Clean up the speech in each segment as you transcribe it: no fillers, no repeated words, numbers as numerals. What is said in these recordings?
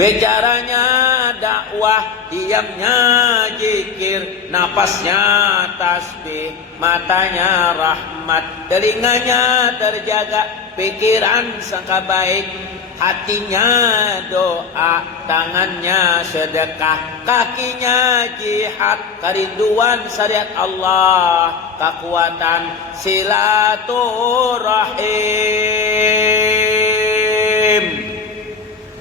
Bicaranya dakwah, diamnya zikir, napasnya tasbih, matanya rahmat, telinganya terjaga, pikiran sangka baik, hatinya doa, tangannya sedekah, kakinya jihad, kerinduan syariat Allah, kekuatan silaturahim.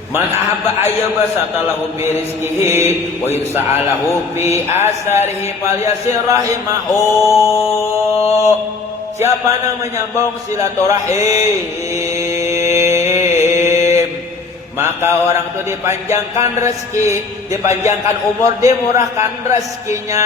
Man ahabba ayyabasatalahu bi rizqihi wa insa'alahu bi asarihi falyasir rahimahu. Siapa yang menyambung silaturahim, maka orang itu dipanjangkan rezeki, dipanjangkan umur, dimurahkan rezekinya.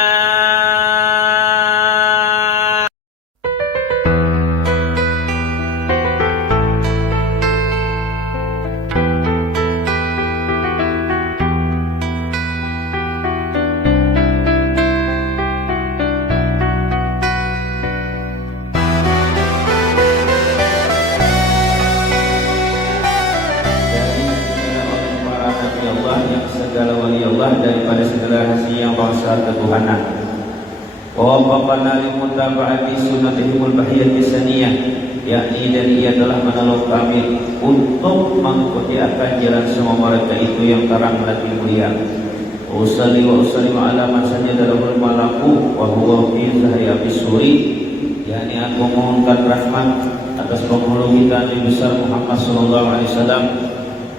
Segala wali Allah daripada segala rahasia yang bahasa ketuhanan. Wa wafaqana li mutaba'ati sunnatihimul bahiyyah bisaniyah, yakni dan ia telah menolong kami untuk mengikuti akan jalan semua mereka itu yang terang lagi mulia. Usalli wa usallim ala man sajada lahul malaku wa huwa fi zahri abisuri, yakni aku memohonkan rahmat atas penghulu kita Nabi besar Muhammad sallallahu alaihi wasallam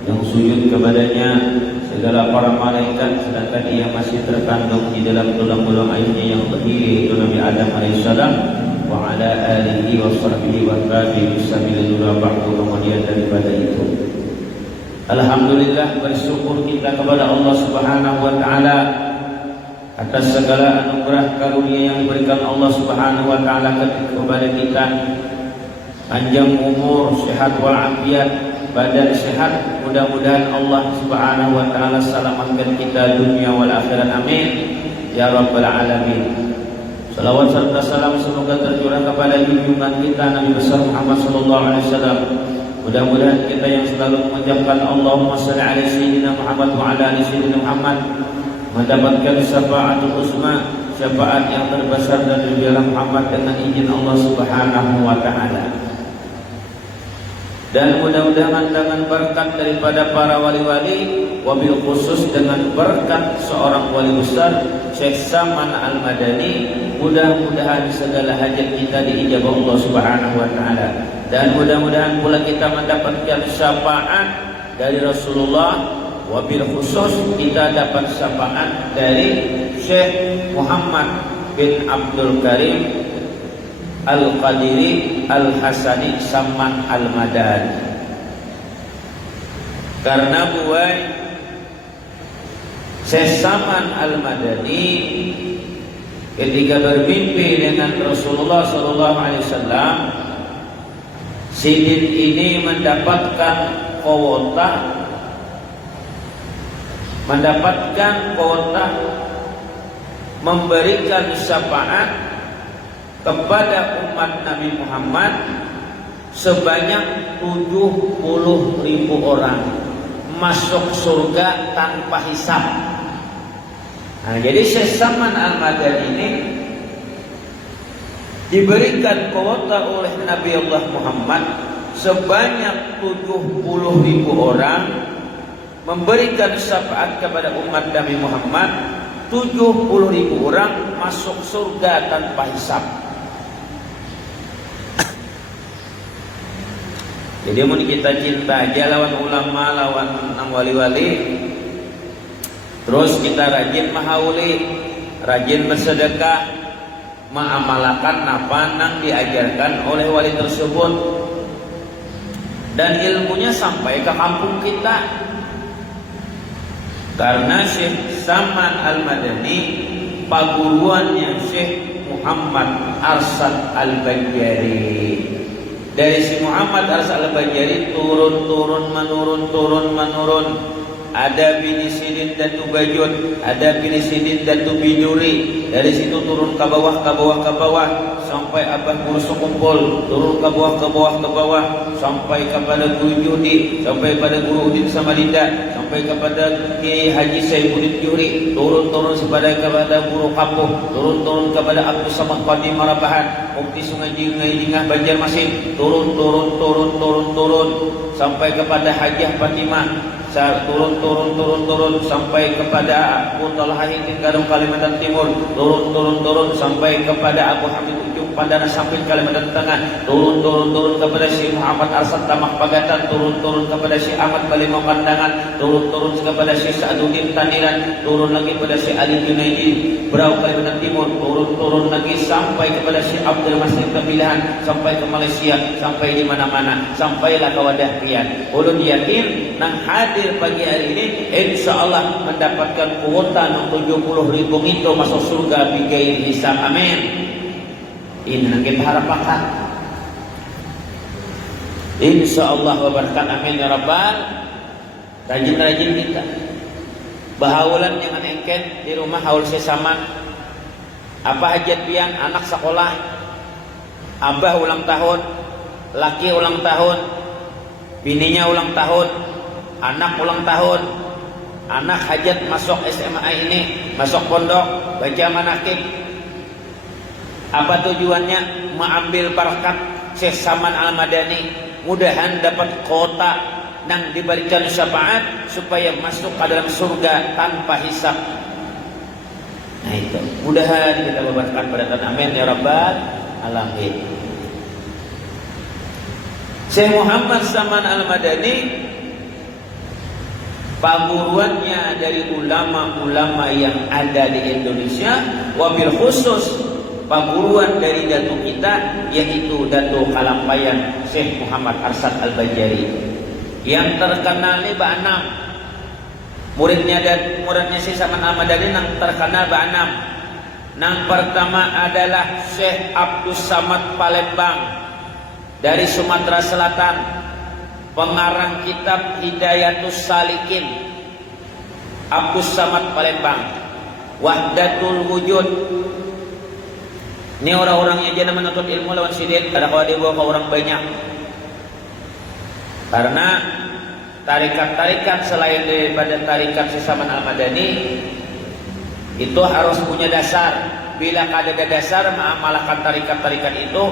yang sujud kepadanya segala para malaikat, sedangkan ia masih terkandung di dalam tulang-tulang ayahnya yang terdiri itu Nabi Adam alaihissalam, wa ala alihi wa sahbihi wa tabi'in sambil ba'du. Kemudian daripada itu, alhamdulillah, bersyukur kita kepada Allah Subhanahu wa taala atas segala anugerah karunia yang diberikan Allah Subhanahu wa taala kepada kita. Panjang umur, sehat walafiat, badan sehat, mudah-mudahan Allah Subhanahu wa taala selamatkan kita dunia wal akhirat, amin ya rabbal alamin. Salawat serta salam semoga tercurah kepada junjungan kita Nabi besar Muhammad sallallahu alaihi wasallam. Mudah-mudahan kita yang selalu mengucapkan Allahumma shalli ala sayyidina Muhammad wa ala ali sayyidina Muhammad mendapatkan syafaatul uzma, syafaat yang terbesar dari dalam Muhammad dengan izin Allah Subhanahu wa taala. Dan mudah-mudahan dengan berkat daripada para wali-wali, wabil khusus dengan berkat seorang wali besar Syekh Saman Al-Madani, mudah-mudahan segala hajat kita diijabah Allah Subhanahu wa taala. Dan mudah-mudahan pula kita mendapatkan syafaat dari Rasulullah, wabil khusus kita dapat syafaat dari Syekh Muhammad bin Abdul Karim Al-Qadiri Al-Hasani Saman Al-Madani. Karena buai Syekh Saman Al-Madani ketika bermimpi dengan Rasulullah SAW, sidin ini mendapatkan kuota memberikan syafaat kepada umat Nabi Muhammad sebanyak 70.000 orang masuk surga tanpa hisab. Nah, jadi Syekh Saman Al-Madani ini diberikan kuota oleh Nabi Allah Muhammad sebanyak 70.000 orang memberikan syafaat kepada umat Nabi Muhammad, 70.000 orang masuk surga tanpa hisab. Jadi mau kita cinta aja lawan ulama, lawan wali-wali. Terus kita rajin mahauli, rajin bersedekah, mengamalkan apa yang diajarkan oleh wali tersebut. Dan ilmunya sampai ke kampung kita. Karena Syekh Saman Al-Madani paguruannya Syekh Muhammad Arsyad Al-Banjari. Dari si Muhammad Arsyad Al-Banjari turun menurun ada bini Sidin dan Tubajun, ada bini Sidin dan Tubiduri. Dari situ turun ke bawah, ke bawah, ke bawah, sampai Abah Guru Sekumpul, turun ke bawah, ke bawah, ke bawah, sampai kepada Guru Judi, sampai pada Guru Udin Samarinda, sampai kepada Kiai Haji Saifuddin Juhri, turun-turun kepada Guru Kapuh, turun-turun kepada Abdul Samad Qadim Marabahan, Mufti Sungai Jingah Banjarmasin, turun sampai kepada Hajah Fatimah, turun sampai kepada Abu Talha Garung Kalimantan Timur, turun sampai kepada Abu Hamid Ujung Pandana Sampit Kalimantan Tengah, turun kepada Syekh Muhammad Arsad Tamak Pagatan, turun kepada Syekh Ahmad Balimau Kandangan, turun kepada Syekh Sa'aduddin Taniran, turun lagi kepada Syekh Ali Junaidi Berau Kalimantan Timur, turun lagi sampai kepada Syekh Abdul Masih Tembilahan, sampai ke Malaysia, sampai di mana-mana, sampailah ke Wadah Rian. Ulun yakin nang hadir pagi hari ini insyaallah mendapatkan kuota 70.000 itu masuk surga bigair hisab. Amin. Ini yang kita harapkan. Insyaallah wa barakat. Amin ya rabbal. Rajin-rajin kita. Bahaulan jangan engken di rumah haul sesaman. Apa hajat pian anak sekolah, abah ulang tahun, laki ulang tahun, bininya ulang tahun, anak ulang tahun, anak hajat masuk SMA ini, masuk pondok, baca manakib. Apa tujuannya? Mengambil barakat Syekh Saman Al-Madani, mudahan dapat kota dan diberikan syafaat supaya masuk ke dalam surga tanpa hisab. Nah itu, mudahan kita berberkat pada Tuhan. Amin ya rabbal alamin. Syekh Muhammad Saman Al-Madani paguruannya dari ulama-ulama yang ada di Indonesia, wabil khusus paguruan dari datuk kita yaitu Datuk Kalampayan Syekh Muhammad Arsad Al-Banjari. Yang terkenal ini Ba'anam. Muridnya Syekh Saman Al-Madani yang terkenal Ba'anam. Yang pertama adalah Syekh Abdus Samad Palembang dari Sumatera Selatan, pengarang kitab Hidayatus Salikin. Abdus Samad Palembang, Wahdatul Wujud. Ini orang-orang yang jangan menuntut ilmu lawan sidin, karena kalau dia bawa ke orang banyak. Karena tarikat-tarikat selain daripada tarikat Saman Al-Madani itu harus punya dasar. Bila ada dasar mengamalkan tarikat-tarikat itu,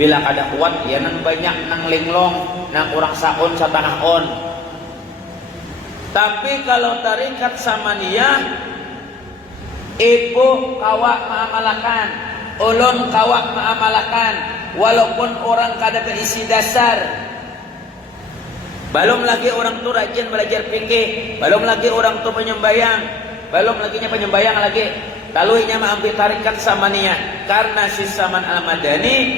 bila ada kuat ya nang banyak nang linglong, nang kurang saun satengah on. Tapi kalau tarikat Samaniyah, ibu kawak mengamalkan, ulun kawak mengamalkan, walaupun orang kada berisi dasar. Belum lagi orang tu rajin belajar fikih, belum lagi orang tu penyembayang, belum lagi penyembayang lagi. Taluinya mengambil tarikat Samaniyah, karena si Saman Al-Madani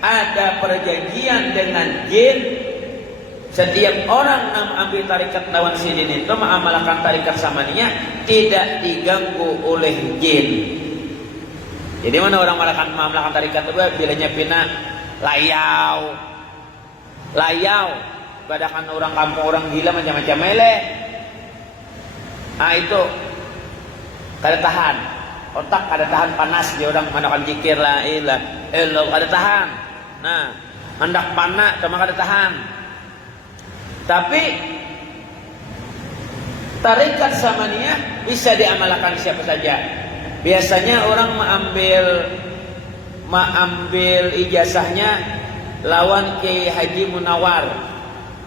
ada perjanjian dengan jin. Setiap orang yang mengambil tarikat lawan sidin itu mengamalkan tarikat Samaniyah tidak diganggu oleh jin. Jadi mana orang mengamalkan tarikat itu bilanya pina layau, badakan orang kampung orang gila macam-macam meleh. Ah itu kada tahan, otak kada tahan panas dia orang manakan zikir la ilaha illallah kada tahan. Nah, hendak panak cuma kada tahan. Tapi tarikat Samaniyah bisa diamalkan siapa saja. Biasanya orang mengambil ijazahnya lawan Kiai Haji Munawar.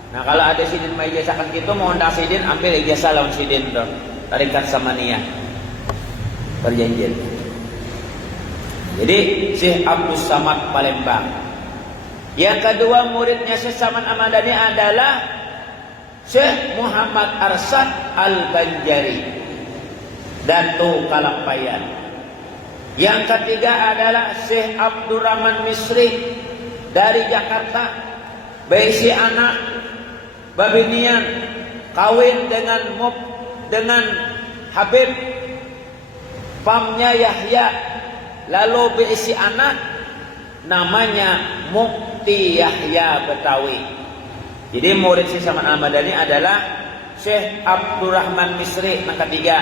Nah, kalau ada sidin mengijazahkan kita mau undang sidin, ambil ijazah lawan sidin tuh. Tarikat Samaniyah. Perjanjian. Jadi Syekh Abdus Samad Palembang. Yang kedua muridnya Syekh Saman Al-Madani adalah Syekh Muhammad Arsad Al-Banjari, Datuk Kalampayan. Yang ketiga adalah Syekh Abdurrahman Misri dari Jakarta, berisi anak, babinian, kawin dengan Habib, pamnya Yahya, lalu berisi anak, namanya Mukti Yahya Betawi. Jadi murid Syekh Saman Al-Madani adalah Syekh Abdurrahman Misri yang ketiga.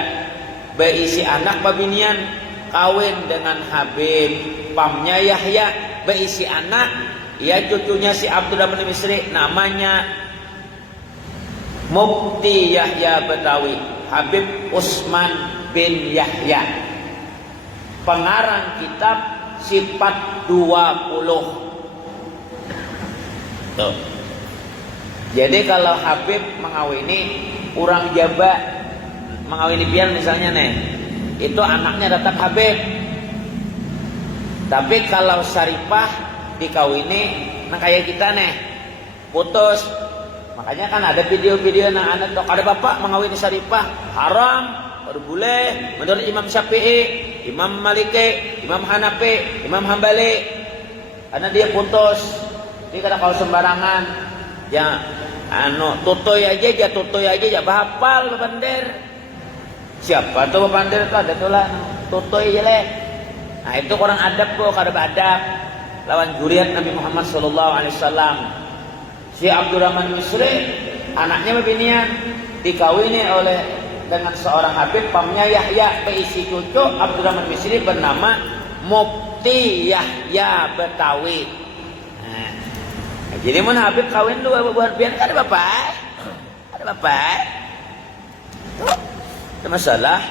Beisi anak babinian kawin dengan Habib pamnya Yahya. Beisi anak ya cucunya si Abdurrahman Misri namanya Mufti Yahya Betawi Habib Usman bin Yahya. Pengarang kitab Sifat 20. Tuh. Jadi kalau Habib mengawini orang Jawa mengawini pian misalnya nih, itu anaknya tetap Habib. Tapi kalau Syarifah dikawini nah kayak kita nih putus. Makanya kan ada video-video yang anak ada bapak mengawini Syarifah haram, baru boleh menurut Imam Syafi'i, Imam Maliki, Imam Hanafi, Imam Hambali. Karena dia putus. Dia kada kalau sembarangan ya tutoy aja bahapal bapander. Siapa tuh bapander tuh ada tuh lah tutoy aja leh. Nah itu kurang adab kok, kada beradab lawan zuriat Nabi Muhammad sallallahu alaihi wasallam. Si Abdurrahman Misri anaknya babinian dikawini oleh dengan seorang Habib pamnya Yahya. Beisi cucu Abdurrahman Misri bernama Mufti Yahya Betawi. Jadi mun Habib kawin dua buah pian kan ada bapak. Ada bapak. Tuh, ada masalah.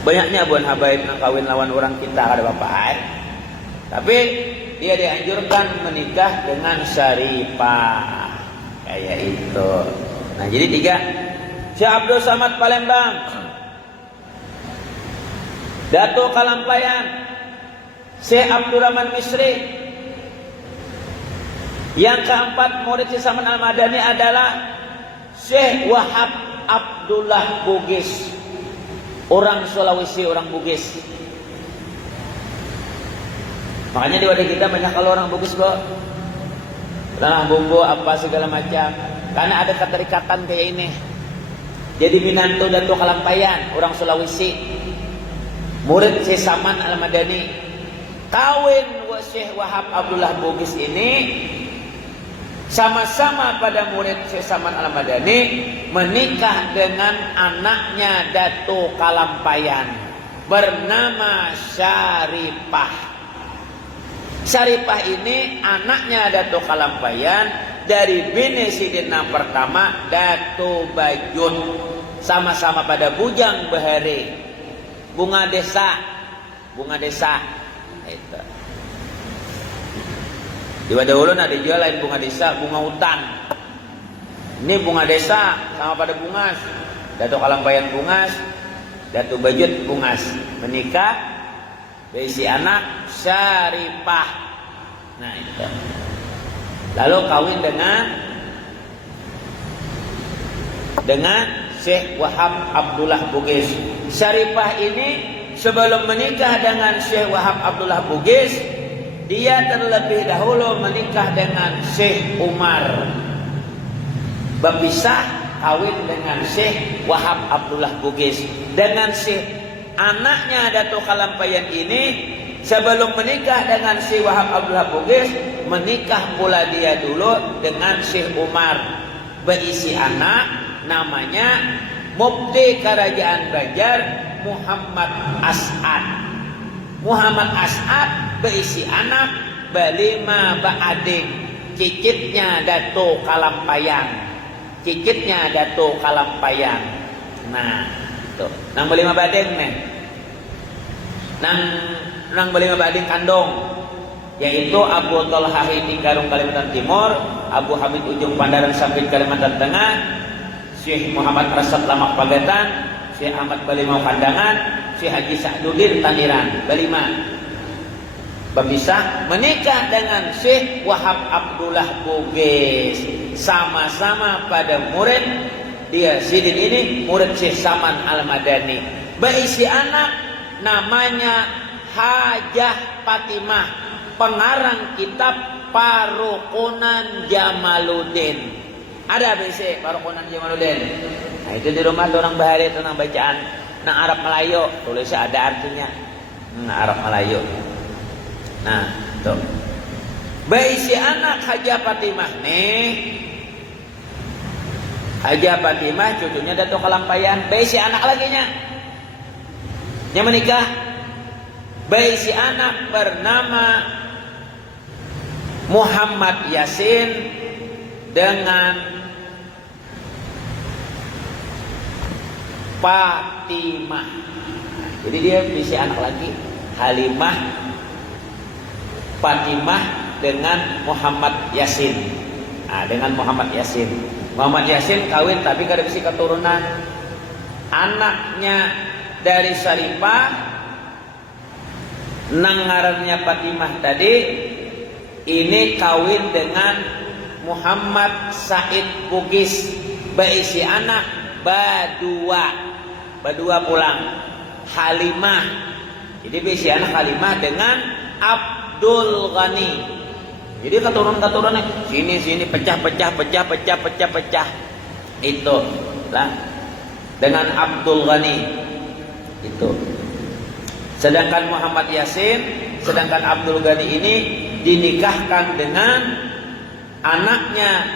Banyaknya buan habaib yang kawin lawan orang kita ada bapak. Tapi dia dianjurkan menikah dengan Syarifah. Kayak itu. Nah, jadi 3. Syekh Abdul Samad Palembang. Dato Kalampayan. Syekh Abdurrahman Misri. Yang keempat murid Syekh Saman Al-Madani adalah Syekh Wahab Abdullah Bugis. Orang Sulawesi, orang Bugis. Makanya di wadah kita banyak kalau orang Bugis kok. Tanah bumbu apa segala macam. Karena ada keterikatan kayak ini. Jadi Minanto Dato Kalampayan, orang Sulawesi. Murid Syekh Saman Al-Madani. Kawin Syekh Wahab Abdullah Bugis ini sama-sama pada murid Syekh Saman Al-Madani menikah dengan anaknya Dato Kalampayan bernama Syarifah. Syarifah ini anaknya Dato Kalampayan dari bini sidin yang pertama Dato Bajun, sama-sama pada bujang behari bunga desa itu. Di wadah ulun ada jual lain bunga desa, bunga hutan. Ini bunga desa sama pada bungas. Dato Kalampayan bungas, Dato Bajut bungas. Menikah, berisi anak Syarifah. Nah itu. Lalu kawin dengan Syekh Wahab Abdullah Bugis. Syarifah ini sebelum menikah dengan Syekh Wahab Abdullah Bugis, dia terlebih dahulu menikah dengan Syekh Umar. Berpisah kawin dengan Syekh Wahab Abdullah Bugis. Dengan Syekh anaknya Dato Kalampayan ini sebelum menikah dengan Syekh Wahab Abdullah Bugis, menikah pula dia dulu dengan Syekh Umar. Berisi anak namanya Mufti Kerajaan Banjar Muhammad As'ad. Muhammad As'ad berisi anak berlima ba'adik. Cicitnya Dato Kalampayan. Nah, tuh, nang berlima bading nih. Nang berlima bading kandung, yaitu Abu Talha di Karung Kalimantan Timur, Abu Hamid Ujung Pandaran Sampit Kalimantan Tengah, Syekh Muhammad Rasad Lamak Pagatan, Syekh Ahmad Balimau Kandangan, Syekh Haji Sa'dudin Taniran, berlima. Berpisah menikah dengan Syekh Wahab Abdullah Bugis, sama-sama pada murid dia sidin ini murid Syekh Saman Al-Madani. Berisi anak namanya Hajah Fatimah, pengarang kitab Parukunan Jamaluddin. Ada berisi Parukunan Jamaluddin. Nah itu di rumah orang bahari tentang bacaan nang Arab Melayu, tulisnya ada artinya Arab Melayu. Nah, tuh. Berisi anak Hajah Fatimah nih Haja Fatimah cucunya Dato Kalampayan, bayi si anak lagi nya menikah. Bayi si anak bernama Muhammad Yasin dengan Fatimah. Jadi dia bisi anak lagi, Halimah Fatimah dengan Muhammad Yasin. Dengan Muhammad Yasin. Muhammad Yasin kawin tapi kada bisi keturunan. Anaknya dari Syarifah nangarannya Fatimah tadi ini kawin dengan Muhammad Said Bugis. Bayi si anak Badua pulang Halimah. Jadi bayi si anak Halimah dengan Abdul Ghani. Jadi keturunan-keturunannya sini pecah. Itu lah dengan Abdul Ghani itu. Sedangkan Muhammad Yasin, sedangkan Abdul Ghani ini dinikahkan dengan anaknya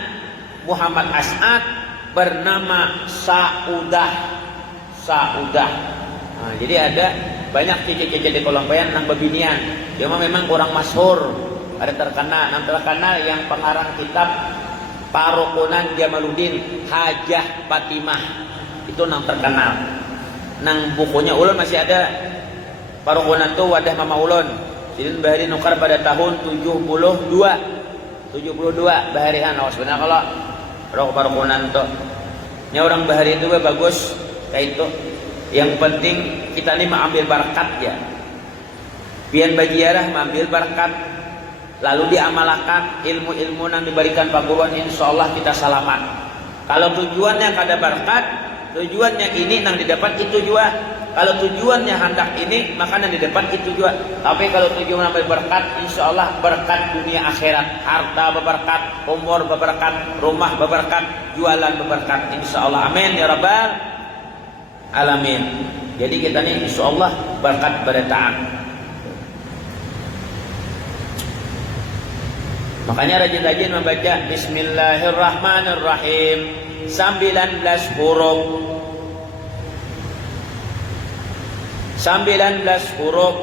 Muhammad As'ad bernama Saudah. Jadi ada banyak cici-cici di Kalampayan nang bebinian. Cuma memang kurang masyhur. Ada terkenal yang pengarang kitab Parokonan Jamaluddin Hajah Fatimah. Itu nang terkenal. Nang bukunya ulun masih ada. Parokonan tu wadah Mama Ulun. Sidin Bahari nukar pada tahun 72 Baharihan. Sebenarnya kalau Parokonan tu nya orang Bahari itu bagus kayak itu. Yang penting kita ini mengambil berkat ya. Pian bajiarah mengambil berkat lalu diamalkan ilmu-ilmu yang diberikan Pak Guruan, insyaallah kita selamat. Kalau tujuannya kada berkat, tujuannya ini nang didapat itu juga. Kalau tujuannya hendak ini, maka yang didapat itu juga. Tapi kalau tujuan ambil berkat, insyaallah berkat dunia akhirat, harta berberkat, umur berberkat, rumah berberkat, jualan berberkat, insyaallah. Amin ya rabbal alamin. Jadi kita ini insyaallah berkat bertaat. Makanya rajin-rajin membaca Bismillahirrahmanirrahim 19 huruf. 19 huruf,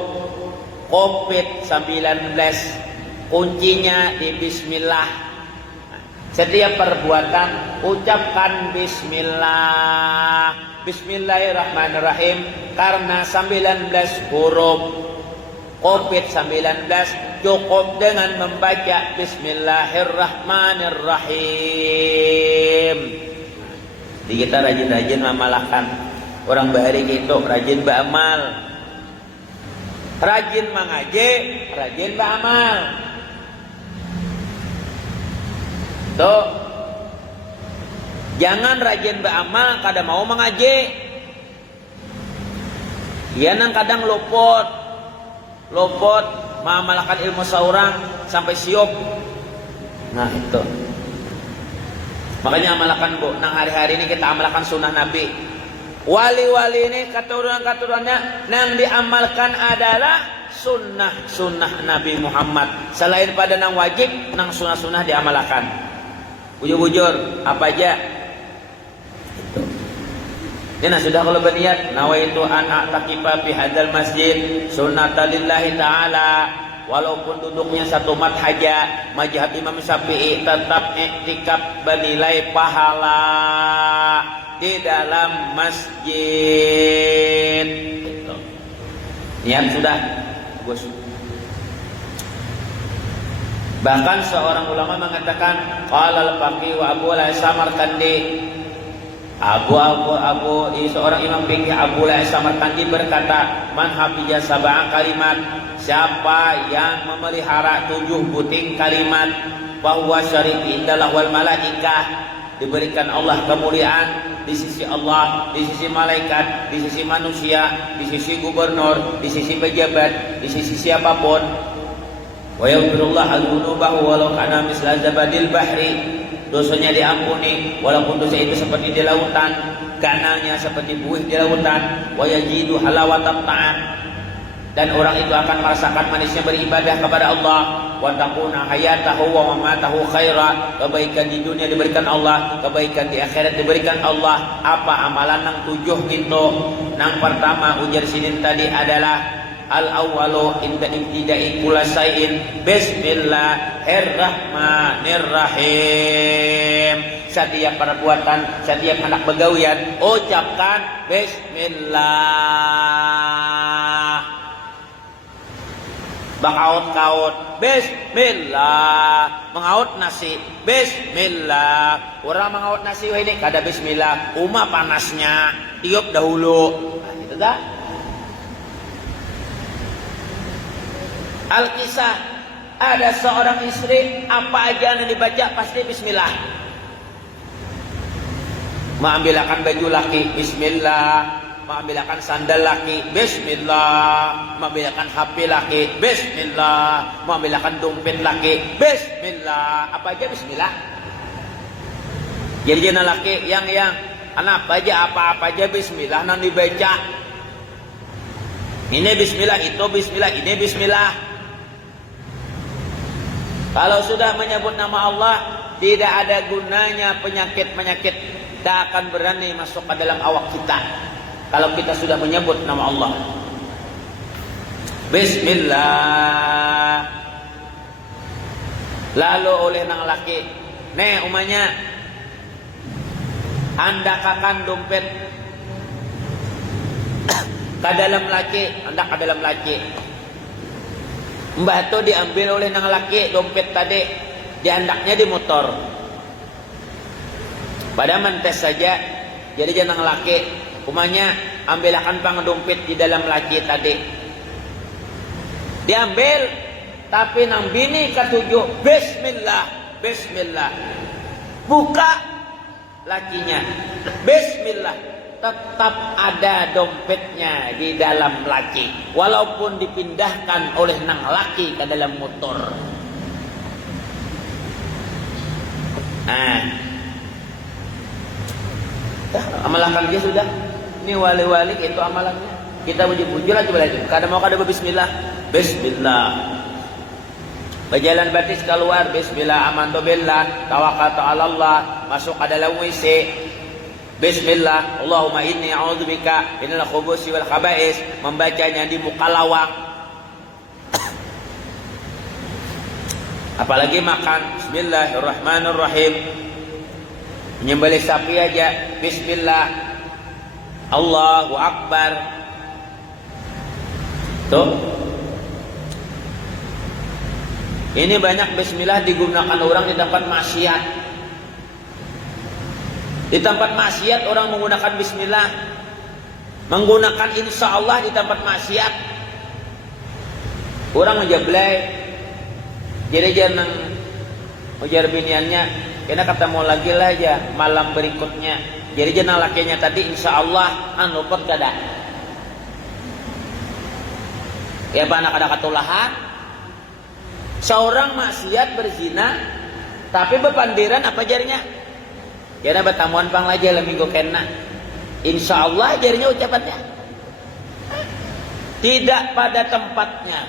Covid 19, kuncinya di bismillah. Setiap perbuatan ucapkan bismillah. Bismillahirrahmanirrahim. Karena 19 huruf Covid 19 cukup dengan membaca Bismillahirrahmanirrahim. Jadi kita rajin-rajin memalahkan. Orang Bahari gitu rajin beramal, rajin mengaji, rajin beramal. Tuh, jangan rajin beramal kada mau mengaji. Dia nang kadang luput mengamalkan ilmu seorang sampai siup. Nah itu. Makanya amalkan Bu, nang hari-hari ini kita amalkan sunnah Nabi. Wali-wali ini keturunan-keturunannya yang diamalkan adalah sunnah Nabi Muhammad. Selain pada nang wajib, nang sunnah-sunnah diamalkan. Bujur-bujur apa aja? Itu. Ini sudah kalau berniat nawaitu an a'taqifa fi hadzal masjid sunnatalillahi ta'ala. Walaupun duduknya satu mat haja, mazhab Imam Syafi'i tetap iktikaf bernilai pahala di dalam masjid. Gitu. Niat sudah bagus. Bahkan seorang ulama mengatakan qala al-faqih wa Abu al-Samarkandi. Seorang imam fikih Abu al-Samarkandi berkata, man hafidha sab'a kalimat, siapa yang memelihara 7 buting kalimat, bahwa syarif indalah wal malaikah, diberikan Allah kemuliaan di sisi Allah, di sisi malaikat, di sisi manusia, di sisi gubernur, di sisi pejabat, di sisi siapapun. Wa yaghfirullah al-dzunubahu walau kana misla zabadil bahri. Dosanya diampuni walaupun dosa itu seperti di lautan, kanalnya seperti buih di lautan. Wa yajidu halawatat ta'at. Dan orang itu akan merasakan manisnya beribadah kepada Allah. wa takuna hayatahu wa mamatahu khaira. Kebaikan di dunia diberikan Allah, kebaikan di akhirat diberikan Allah. Apa amalan nang 7 itu? Nang pertama ujar sidin tadi adalah al-awwalu inda ibtida'i kullasain bismillahirrahmanirrahim. Setiap perbuatan, setiap hendak begawian, ucapkan bismillah. Bakaut-kaut, bismillah. Mengaut nasi, bismillah. Orang mengaut nasi ini kada bismillah, panasnya, tiup dahulu. Nah, gitu dah. Al-Kisah, ada seorang istri, apa aja yang dibaca pasti bismillah. Mengambilkan baju laki, bismillah. Mengambilkan sandal laki, bismillah. Mengambilkan HP laki, bismillah. Mengambilkan dompet laki, bismillah. Apa aja bismillah. Jadi jenah laki yang anak aja apa aja bismillah nang dibaca. Ini bismillah, itu bismillah, ini bismillah. Kalau sudah menyebut nama Allah, tidak ada gunanya penyakit-penyakit tak akan berani masuk ke dalam awak kita. Kalau kita sudah menyebut nama Allah, bismillah. Lalu oleh nang laki, nih umanya, anda kakan dompet ke dalam laki, anda ke dalam laki. Mbah tu diambil oleh nang laki dompet tadi, diandaknya di motor. Pada mentes saja, jadi jangan laki, umanya ambilkan pang dompet di dalam laki tadi. Diambil, tapi nang bini ketujuh, bismillah, bismillah. Buka lakinya, bismillah. Tetap ada dompetnya di dalam laki, walaupun dipindahkan oleh nang laki ke dalam motor. Nah, amalkan dia sudah. Ini wali-wali itu amalannya. Kita bujur-bujur aja belajar. Kada mau kada bismillah, bismillah. Berjalan batis keluar, bismillah, amantu billah, tawakkaltu 'ala Allah, masuk ke dalam WC. Bismillah, Allahumma inni a'udzubika minal khubuthi wal khaba'is, membacanya di muka lawang. Apalagi makan, bismillahirrahmanirrahim. Menyembelih sapi aja, bismillah, Allahu Akbar. Tuh. Ini banyak bismillah digunakan orang di tempat maksiat. Di tempat maksiat orang menggunakan bismillah, menggunakan insya Allah di tempat maksiat. Orang ngejablay, jadi jangan ujar biniannya, kena ketemu lagi lah aja malam berikutnya. Jadi jangan lakinya tadi insya Allah anupot kada. Ya anak ada ketulahan. Seorang maksiat berzina, tapi bepandiran apa jarinya? Jana bertamuan pang aja lah minggu kena. Insya Allah jarinya ucapannya tidak pada tempatnya.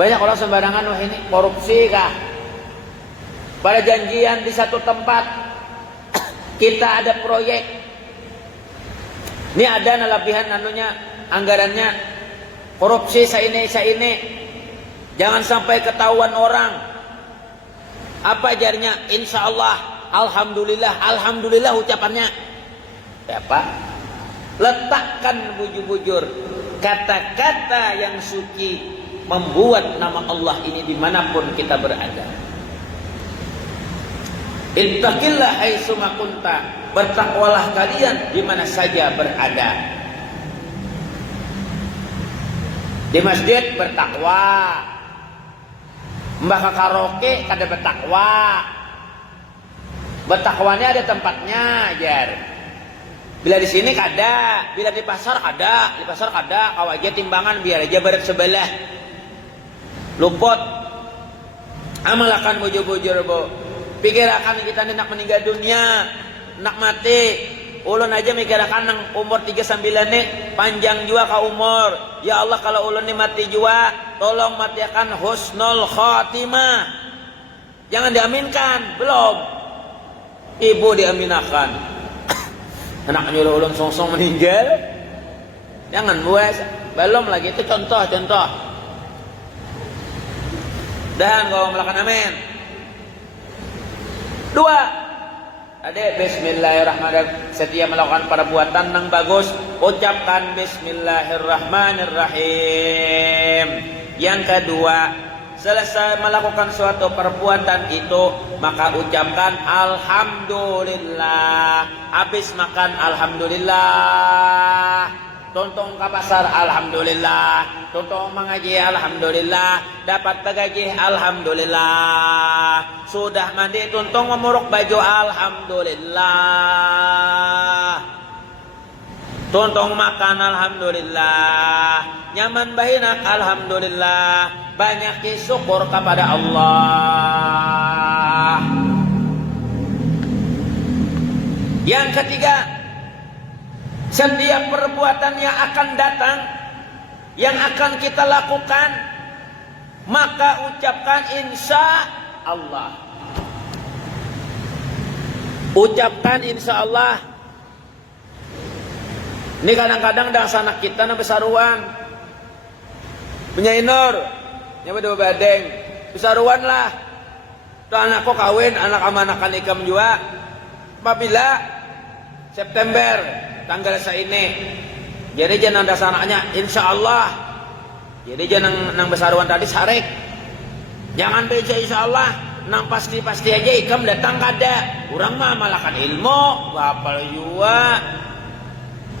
Banyak orang sembarangan, wah ini korupsi kah? Pada janjian di satu tempat kita ada proyek. Ini ada nalabihan anunya, anggarannya korupsi saya ini. Jangan sampai ketahuan orang. Apa ajarnya? Insya Allah, alhamdulillah, alhamdulillah ucapannya. Apa? Letakkan bujur-bujur kata-kata yang suci, membuat nama Allah ini dimanapun kita berada. Ittaqillah haitsuma kunta, bertakwalah kalian di mana saja berada. Di masjid bertakwa, mbah ke karaoke kada bertakwa. Bertakwanya ada tempatnya, jar. Bila di sini kada, bila di pasar kada, awaja timbangan biar aja berat sebelah. Luput. Amalakan bujur-bujur, Bu. Pikirakan kita hendak meninggal dunia, nak mati. ulun aja mikirakan nang umur 39 nih panjang jua ka umur. Ya Allah kalau ulun nih mati jua, tolong matiakan husnul khotimah. Jangan diaminkan, belum. Ibu diaminakan. Anak nyuruh ulun song-song meninggal. Jangan buat, belum lagi itu contoh-contoh. Dan kau melakukan amin. 2. Adik, bismillahirrahmanirrahim. Setiap melakukan perbuatan yang bagus, ucapkan bismillahirrahmanirrahim. Yang kedua, selesai melakukan suatu perbuatan itu, maka ucapkan alhamdulillah. Habis makan alhamdulillah. Tontong ke pasar alhamdulillah. Tontong mengaji alhamdulillah. Dapat bagaji alhamdulillah. Sudah mandi tontong memuruk baju alhamdulillah. Tontong makan alhamdulillah. Nyaman bahinak alhamdulillah. Banyak syukur kepada Allah. Yang ketiga, setiap perbuatan yang akan datang, yang akan kita lakukan, maka ucapkan insya Allah. Ucapkan insya Allah. Ini kadang-kadang dah anak kita na besaruan, penyainur, nyapa dua badeng, besaruan lah. Tuh anakku kawin, anak amanakan ikam juga. Apabila September tanggal ini, jadi jangan ada sananya insya Allah. Jadi jangan nang besaruan tadi sarik, jangan beca insya Allah, nang pasti aja ikam datang kada. Urang mah malakan ilmu, bapal juga.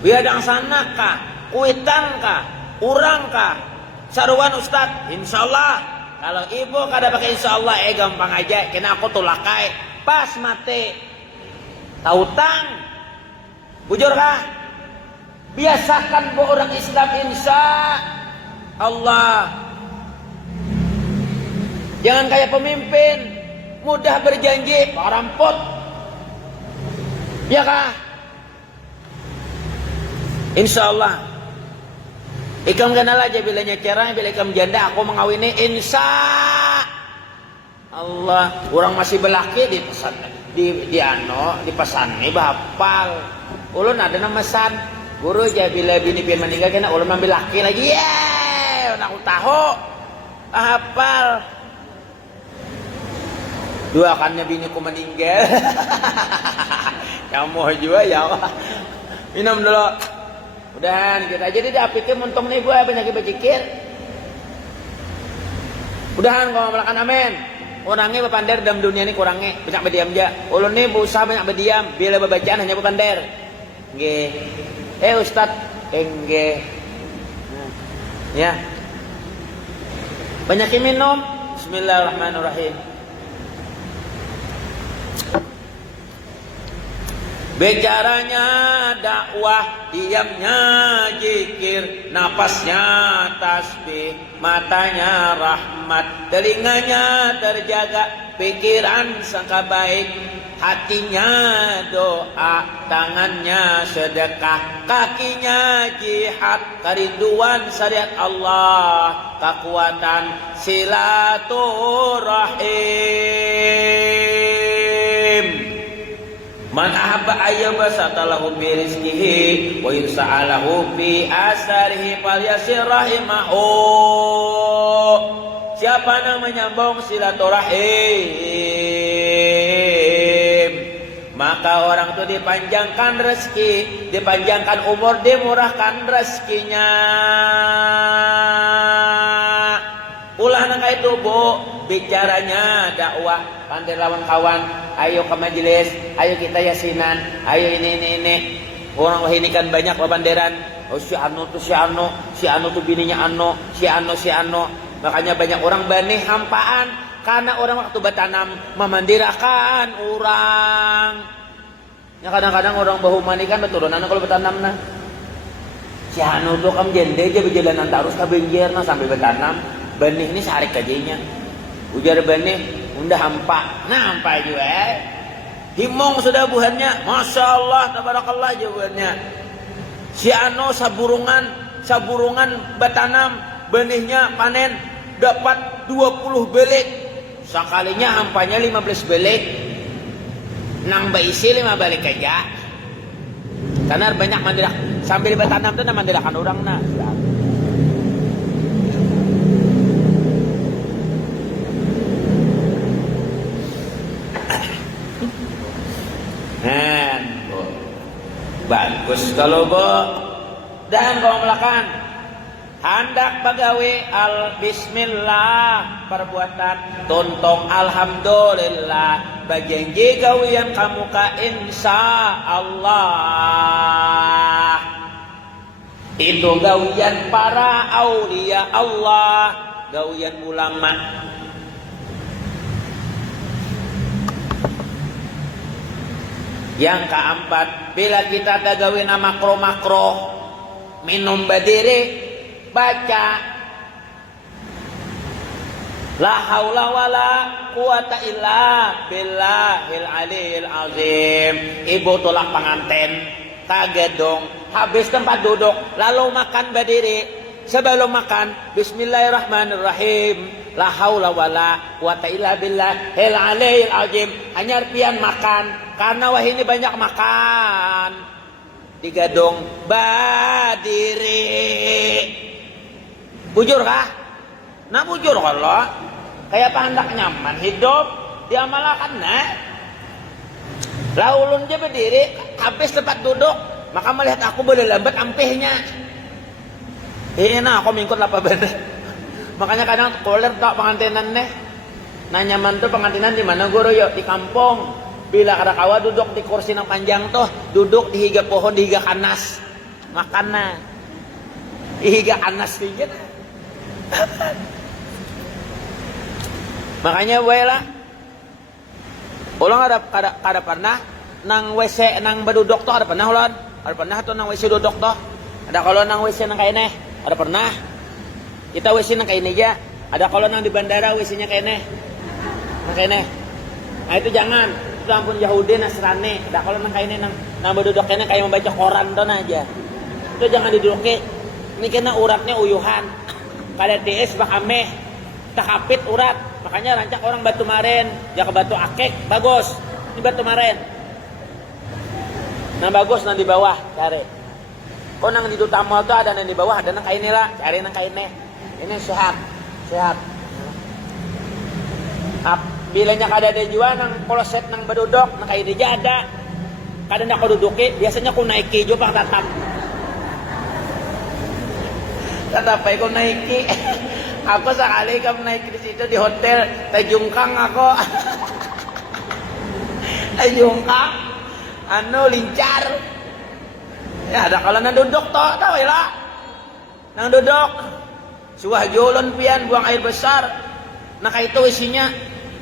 Biadang sana kah, kuitan kah, urang kah, saruan ustad, insya Allah. Kalau ibu kada pakai insya Allah, gampang aja, kena aku tulakai, pas mati, tautang. Bujur kah? Biasakan bu orang Islam insya Allah. Jangan kayak pemimpin, mudah berjanji, parampot. Ya kah? Insya Allah. Ikam kenal aja bilanya cerah, bila ikam janda aku mengawini insya Allah. Orang masih belaki di pesan di pesan nih bapal. Ulun ada nama san guru aja bila bini pian meninggal kena ulun ambil laki lagi ya aku tahu hafal dua kannya biniku meninggal. Kamu juga ya minum dulu udahan kita jadi dah pikir muntung nih gua banyak berpikir udahan kau melakukan amin. Orangnya berpandar dalam dunia ini kurangnya banyak berdiam aja. Ulun nih berusaha banyak berdiam bila berbacaan hanya berpandar. Nggih. Ustaz, nggih. Ya. Banyak minum. Bismillahirrahmanirrahim. Bicaranya dakwah, diamnya zikir, napasnya tasbih, matanya rahmat, telinganya terjaga, pikiran sangka baik, hatinya doa, tangannya sedekah, kakinya jihad, kerinduan syariat Allah, kekuatan silaturahim. Man ahabba ayyabasatalahu bi rizqihi wa insa'alahu bi asarihi falyasir rahimahu. Siapa yang menyambung silaturahim, maka orang itu dipanjangkan rezeki, dipanjangkan umur, dimurahkan rezekinya. Ulah nang itu bu, bicaranya dakwah, pandai lawan kawan, ayo ke majelis, ayo kita yasinan, ayo ini. Orang ini kan banyak banderan. Oh si anu tuh bininya anu, si anu. Makanya banyak orang bani hampaan karena orang waktu bertanam memandirakan orang. Ya kadang-kadang orang bahu manikan beturunan kalau bertanam nah. Si anu tuh kam jende aja berjalanan terus ke benjer nah sampai bertanam. Benih ini sarik kajinya. Ujar benih, udah hampa. Nah hampa juga Himong sudah buahnya, Masya Allah, tabarakallah aja buahnya. Si ano saburungan batanam, benihnya panen dapat 20 belik. Sekalinya hampanya 15 belik. Nang baisi 5 balik aja. Karena banyak mandirak sambil batanam tuh mandirakan orang nah. Bagus kalau bo dan kau melakukan hendak pagawe al bismillah perbuatan tuntong alhamdulillah bajanji gawian kamu ka insya Allah itu gawian para aulia Allah gawian ulama. Yang keempat, bila kita gawin makro minum badiri baca la haula wala quwata illa billahil aliyil azim. Ibu tolak pengantin kagedong habis tempat duduk lalu makan badiri. Sebelum makan bismillahirrahmanirrahim la haula wala quwata illa billahil aliyil azim. Hanya pian makan karena wah ini banyak makan digadong badiri. Bujur kah? Nah bujur kalau kayak hendak nyaman hidup diamalkan nah. Laulun je berdiri habis tempat duduk maka melihat aku boleh lambat ampihnya. Nah aku mingkut apa bener. Makanya kadang koler tak pengantinan nih. Nah nyaman tuh pengantinan di mana guru yuk di kampung. Bila kada kawa duduk di kursi yang panjang tuh duduk di higa pohon di higa kanas makan nah di higa kanas dikit. Makanya wela ulang ada pernah nang WC nang beduduk tuh ada pernah ulan ada pernah tuh nang WC duduk tuh ada kalau nang WC nang kayak neh ada pernah kita WC nang kayak ini aja ada kalau nang di bandara WC-nya kayak neh nang kayak neh. Nah itu jangan itu ampun Yahudi Nasrani dah kalau nang kayak ini nang beduduk kayaknya kayak membaca koran don aja itu jangan diduduki ini kena uratnya uyuhan kada TS bakameh takapit urat makanya rancak orang batu maren ya ke batu akek bagus ini batu maren nang bagus nang di bawah cari kok nang di utama tuh ada nang di bawah ada nang kayak ini lah cari nang kayak ini sehat bilanya kada ada jua nang kloset nang beduduk nang kayak dia ada kada nak duduki biasanya ku naiki jo pak tatap ku naiki aku sekali kam naik di situ di hotel Tajungkang aku Tajungkang anu lincar ya ada kalau nang duduk toh tahu lah nang duduk suah jolon pian buang air besar nah kayak itu isinya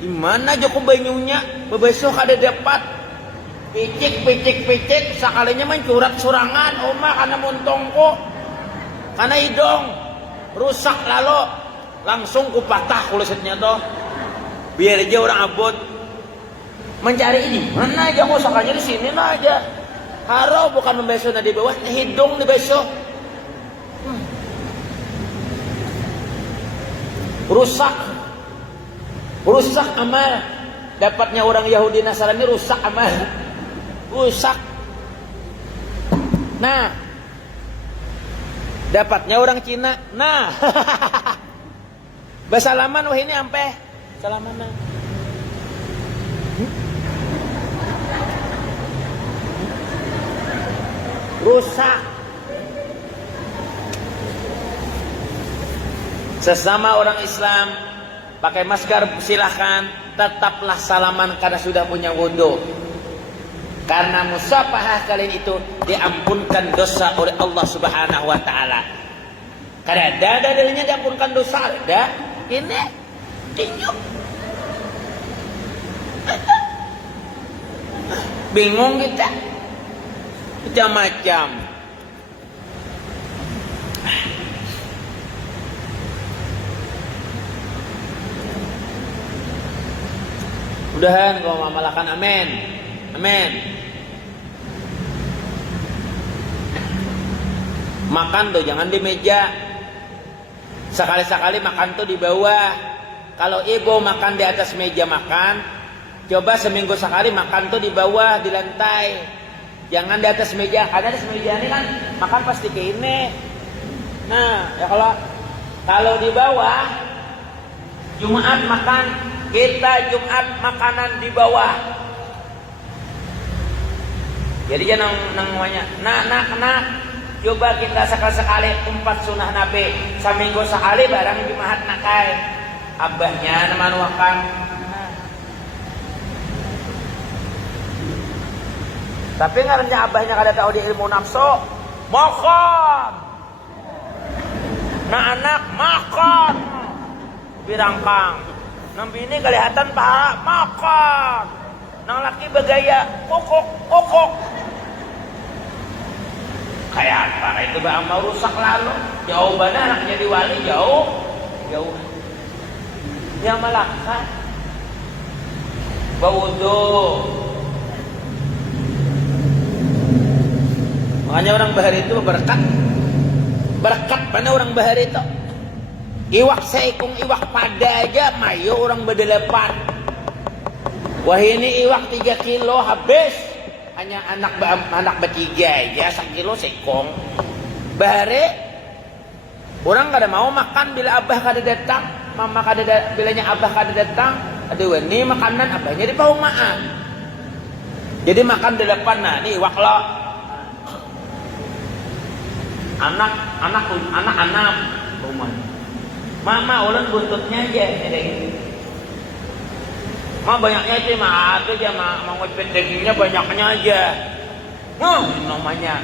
gimana Joko banyunya bebeso kada dapat picik sekalinya main curat surangan oma karena montongko karena hidung rusak lalu langsung ku patah kulisetnya toh biar aja orang abot mencari ini mana aja kok sakanya di sini lah aja haro bukan membeso di bawah hidung dibeso rusak amal dapatnya orang Yahudi Nasrani rusak amal rusak nah dapatnya orang Cina nah basalaman wah ini ampe salaman nah rusak sesama orang Islam pakai masker silahkan tetaplah salaman karena sudah punya wudu karena musafahah kalian itu diampunkan dosa oleh Allah Subhanahu wa taala karena ada dalilnya diampunkan dosa ada ini tinjuk bingung kita macam-macam. Mudahan kau mengamalkan amin. Amin. Makan tuh jangan di meja. Sekali-sekali makan tuh di bawah. Kalau ibu makan di atas meja makan, coba seminggu sekali makan tuh di bawah, di lantai. Jangan di atas meja. Karena atas meja ini kan makan pasti ke ini. Nah, ya kalau di bawah Jumat makan, kita Jumat makanan di bawah. Jadi jangan namanya nak coba kita sekali-sekali 4 sunnah Nabi seminggu sekali barang Jumat nakai abahnya nama nuakan. Tapi ngarannya abahnya kada tahu di ilmu nafsu makan. Nah anak makan birangkang. Nang bini kelihatan paha makan. Nang laki bergaya kokok. Kayak apa itu bah mau rusak lalu. Jawabannya anak jadi wali jauh. Ya malahkan. Bawudu. Makanya orang bahari itu berkat mana orang bahari itu. Iwak seikung iwak pada aja mayo orang berdelapan. Wah ini iwak 3 kilo habis. Hanya anak bertiga aja 1 kilo sekong. Bahari orang kada mau makan bila abah kada datang, mama kada bilanya abah kada datang. Aduh ini makanan abahnya di paumaan. Jadi makan 8 nah nih iwak lo. Anak rumah. Mama ulun buntutnya aja ini. Ma banyaknya itu mah ada aja mau ngepet dagingnya banyaknya aja. Namanya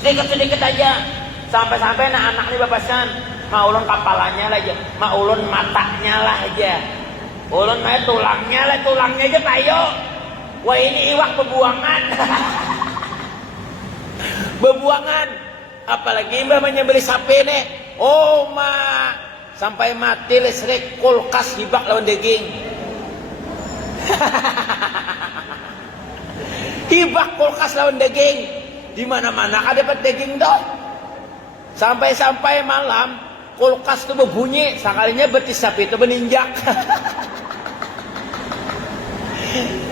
sedikit aja. Sampai-sampai anak ini bapasan ma ulun kapalannya lah aja, ma ulun matanya lah aja. Ulun mah tulangnya aja payo. Wah ini iwak bebuangan. Bebuangan. Apalagi mbak menyembeli sapi nih. Oh ma sampai mati listrik kulkas hibak lawan daging. Hibak kulkas lawan daging. Di mana-mana kan dapat daging dong. Sampai malam kulkas itu berbunyi. Sekalinya betis sapi itu meninjak.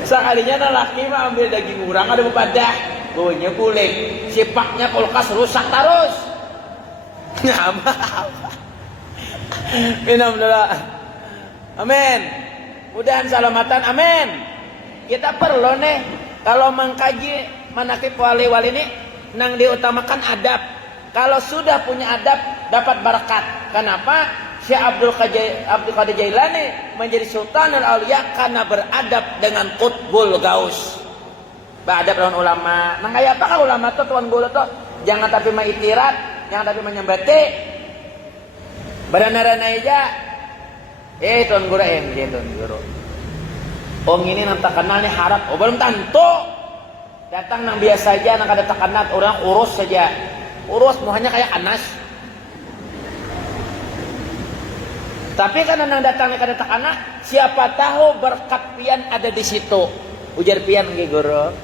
Sekalinya lelaki mah ambil daging urang ada bepadah. Baunya kulit. Sipaknya kulkas rusak terus. Minum dulu. Amin. Mudahan salamatan, amin. Kita perlu nih kalau mengkaji manakib wali-wali ini nang diutamakan adab. Kalau sudah punya adab dapat berkat. Kenapa? Syekh Abdul Qadir Jailani menjadi Sultanul Auliya karena beradab dengan Qutbul Gaus. Beradab dengan ulama. Nang kayak apa kan ulama tuh tuan guru tuh jangan tapi maitirat, jangan tapi menyembati. Barana-rana aja. Tuan guru tuan guru. Ini nang tak kenal nih harap. Belum tentu. Datang nang biasa aja, nang kada tak kenal orang urus saja. Urus muhanya kayak Anas. Tapi kan nang datang nih kada tak kenal, siapa tahu berkat pian ada di situ. Ujar pian nggih guru.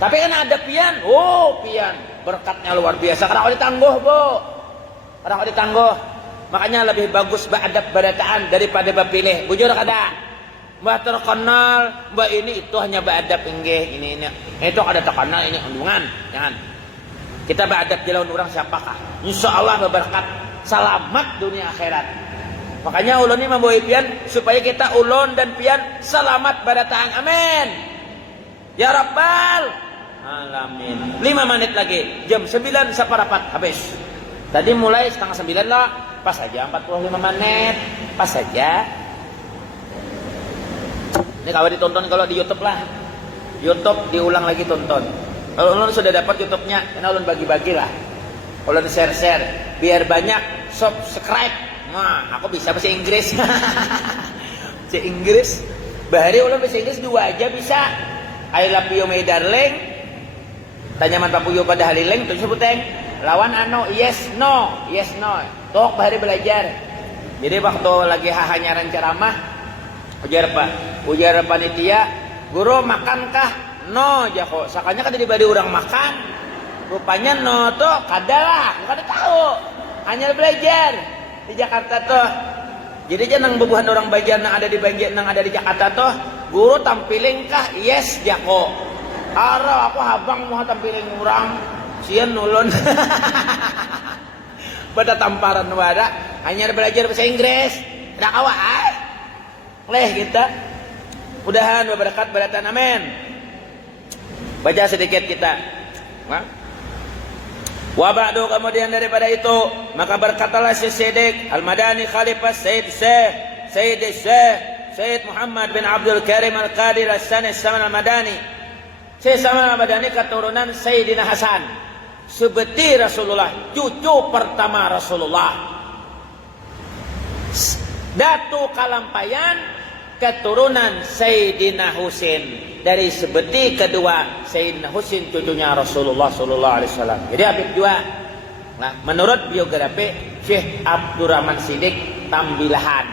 Tapi kan ada pian. Pian berkatnya luar biasa. Karena kalau ditangguh, Bu. Karena kalau ditangguh. Makanya lebih bagus beradab berataan daripada bapilih. Bujur kada? Mbak terkenal, mbak ini itu hanya beradab inggih ini. Itu kada terkenal ini undungan. Jangan. Kita beradab jalan orang siapakah? Insyaallah berberkat selamat dunia akhirat. Makanya ulun ini membawa pian supaya kita ulun dan pian selamat berataan. Amin. Ya Rabbal alamin. 5 menit lagi. Jam 9 separapat habis. Tadi mulai 8:30 lah. Pas saja 45 menit. Pas saja. Ini kalau ditonton kalau di YouTube lah. YouTube diulang lagi tonton. Kalau ulun sudah dapat YouTube-nya, karena ulun bagi-bagi lah. Ulun share-share biar banyak subscribe. Nah, aku bisa bahasa Inggris. Bahasa Inggris. Bahari ulun bahasa Inggris 2 aja bisa. I love you my darling. Tanyaman papuyo pada haliling terus sebuteng. Lawan yes no. Tok bahari belajar. Jadi waktu lagi nyaran ceramah ujar panitia, guru makankah no jako sakanya kada dibadi orang makan rupanya no tuh kadalah kada tahu hanya belajar di Jakarta tuh jadi jangan bebuhan orang bagian yang ada di bagian yang ada di Jakarta tuh guru tampilin kah yes jako ara aku habang mau tampilin orang sian nulun pada tamparan wada hanya belajar bahasa Inggris dak awak leh kita mudahan berkat baratan amin. Baca sedikit kita. Wa ba'du kemudian daripada itu maka berkatalah Syekh Al-Madani Khalifah Sayyid Muhammad bin Abdul Karim Al-Qadir As-Sani Saman Al-Madani. Syekh Saman Al-Madani keturunan Sayyidina Hasan. Sebeti Rasulullah, cucu pertama Rasulullah. Datu Kalampayan keturunan Sayyidina Husain. Dari sebeti kedua Sayyidina Husain cucunya Rasulullah sallallahu alaihi wasallam. Jadi Habib juga. Nah, menurut biografi Syekh Abdurrahman Siddiq Tambilahan.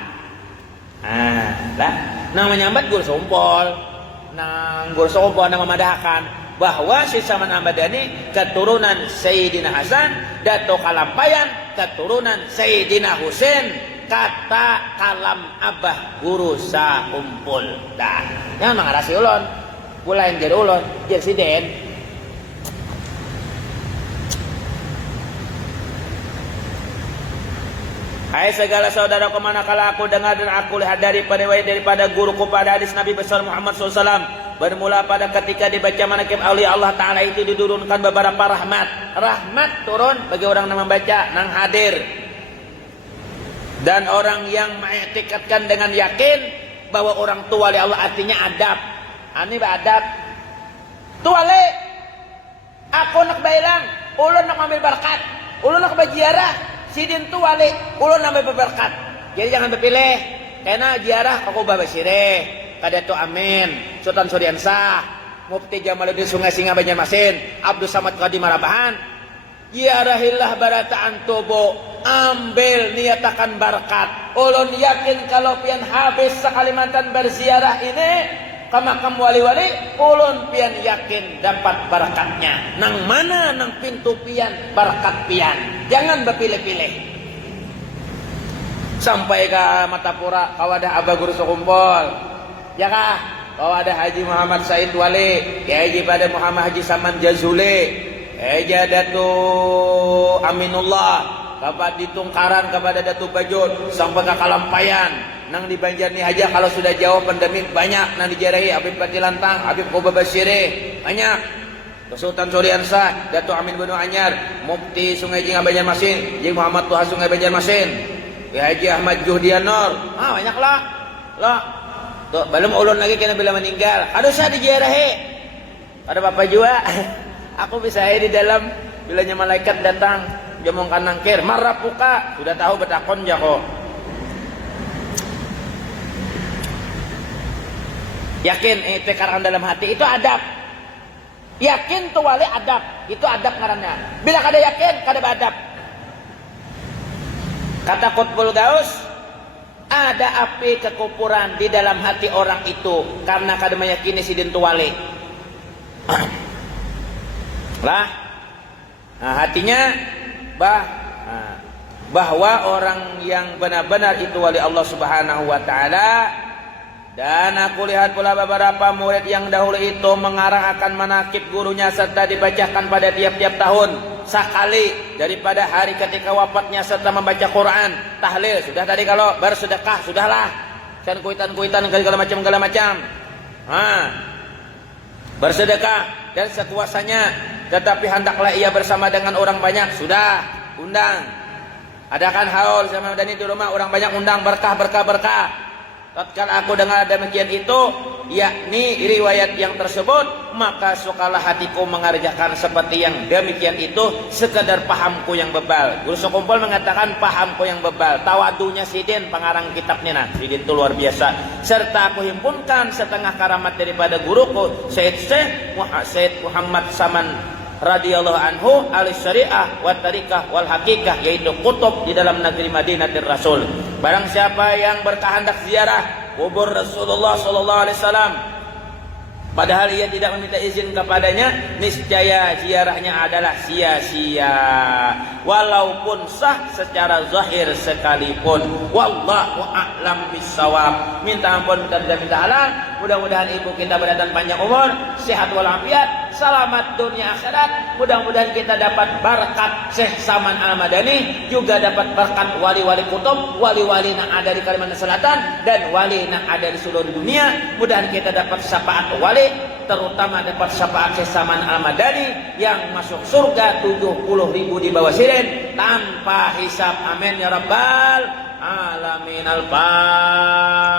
Nang menyambat Gur Sompol. Nang Gur Sompol nang memadahkan bahwa Syekh Saman Al-Madani keturunan Sayyidina Hasan, Dato Kalampayan keturunan Sayyidina Husain. Kata kalam abah guru sakumpul dah yang mengarasi ulon pula yang jadi ulon jadi siden hai segala saudara kemana kala aku dengar dan aku lihat daripada guruku pada hadis Nabi besar Muhammad SAW bermula pada ketika dibaca manaqib aulia Allah Ta'ala itu diturunkan beberapa rahmat turun bagi orang yang membaca nang hadir dan orang yang mengikatkan dengan yakin bahwa orang tua oleh Allah artinya adab. Ani adab. Tuale aku nak bailang, ulun nak ambil berkat, ulun nak berziarah, sidin tuale, ulun nak ambil berkat. Jadi jangan berpilih. Karena ziarah aku babasire, kada tu amin, Sultan Suriansah, Mufti Jamaluddin Sungai Singa Banjarmasin, Abdul Samad Qadim Marabahan. Ziarahillah barataan tubuh, ambil niatakan berkat. Ulun yakin kalau pian habis sekalimantan berziarah ini ke makam wali-wali, ulun pian yakin dapat berkatnya. Nang mana nang pintu pian berkat pian. Jangan berpilih-pilih. Sampai ke Matapura kawadah Abah Guru Sokumpol. Ya kah? Kawadah Haji Muhammad Said Wali, Haji pada Muhammad Haji Saman Jazuli. Datu Aminullah kapan ditungkaran kepada Datu Bajut sampai ke Kalampayan nang di Banjarni aja kalau sudah jauh pandemi banyak nang dijarahi Habib Patilantang, Habib Koba Basire banyak Sultan Suriansah, Datu Amin Benu Anyar, Mufti Sungai Jinga Banjarmasin, Jing Muhammad Tuha Sungai Banjarmasin, Haji Ahmad Juhdianor, banyak lah tuh belum ulun lagi kena bila meninggal aduh saya dijarahi ada bapak juga aku bisa di dalam bilanya malaikat datang jamong kanangkir marapuka sudah tahu betakon jako yakin tekaran dalam hati itu adab yakin tu wali adab itu adab ngarannya bila kada yakin kada adab kata Qutbul Gaus ada api kekufuran di dalam hati orang itu karena kada meyakini sidin tu wali lah hatinya bahwa orang yang benar-benar itu wali Allah Subhanahu wa taala. Dan aku lihat pula beberapa murid yang dahulu itu mengarang akan manaqib gurunya serta dibacakan pada tiap-tiap tahun sekali daripada hari ketika wafatnya serta membaca Quran, tahlil sudah tadi kalau bersedekah sudahlah dan kuitan-kuitan segala macam bersedekah dan sekuasanya tetapi hendaklah ia bersama dengan orang banyak sudah undang adakan haul sama Dani di rumah orang banyak undang berkah tatkala aku dengar demikian itu yakni riwayat yang tersebut maka sukalah hatiku mengerjakan seperti yang demikian itu sekadar pahamku yang bebal. Guru Sokumpul mengatakan pahamku yang bebal tawadunya sidin pengarang kitabnya sidin itu luar biasa serta aku himpunkan setengah karamat daripada guruku Syekh Muhammad Saman radhiyallahu anhu al-syariah wa tariqah wal hakikah yaitu kutub di dalam negeri Madinatul Rasul. Barang siapa yang berkehendak ziarah kubur Rasulullah sallallahu alaihi wasallam Padahal ia tidak meminta izin kepadanya, niscaya ziarahnya adalah sia-sia. Walaupun sah secara zahir sekalipun. Wallahu a'lam bissawab. Minta ampun dan minta halal. Mudah-mudahan ibu kita berdatang panjang umur, sehat walafiat, selamat dunia akhirat. Mudah-mudahan kita dapat berkat Syekh Saman Al-Madani, juga dapat berkat wali-wali kutub, wali-wali yang ada di Kalimantan Selatan dan wali yang ada di seluruh dunia. Mudah-mudahan kita dapat syafaat wali, terutama dapat syafaat Syekh Saman Al-Madani yang masuk surga 70.000 di bawah sirin tanpa hisab. Amin ya rabbal alamin. Al-Fatihah.